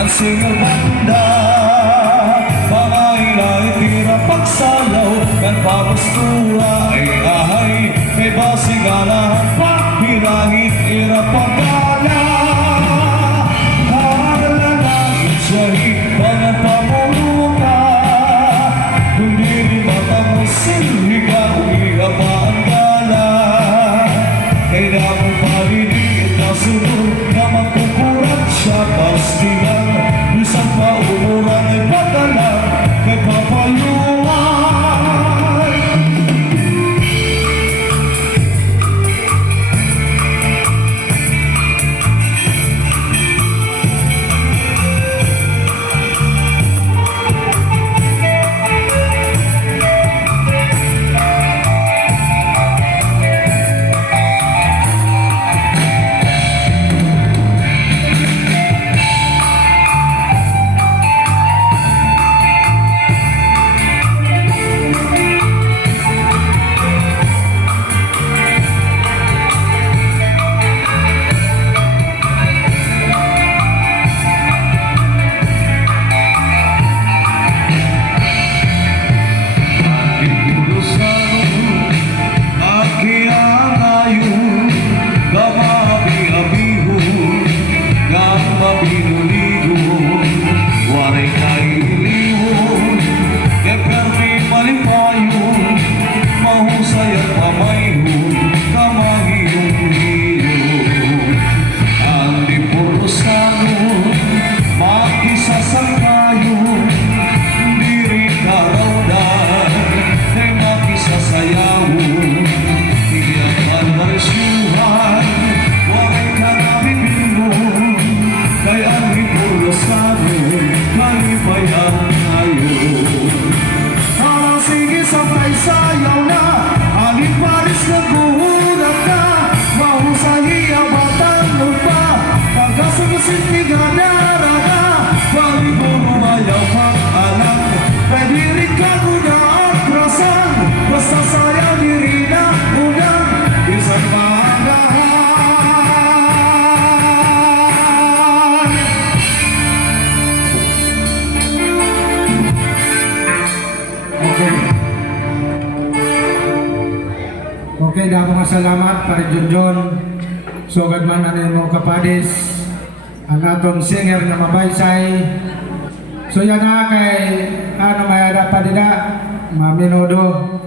ng sinabanda. Mga ilay tira pagsayaw ng papastura ay ahay may basigalahan pa hirangit ira pagala. Halalangin siya'y mga pamuluka kundi di matang siligaw ihapa ang gala. Kaya mo parinig na sunod na magkukurat siya pastigan isang paumuran ay padala kay papayuan. Okay, dako nga salamat para Junjun. Sugad man ano yung mga kapadis. Ang atong singer na mabaysay. So yan na kay ano may ada pa dida. Maminudo.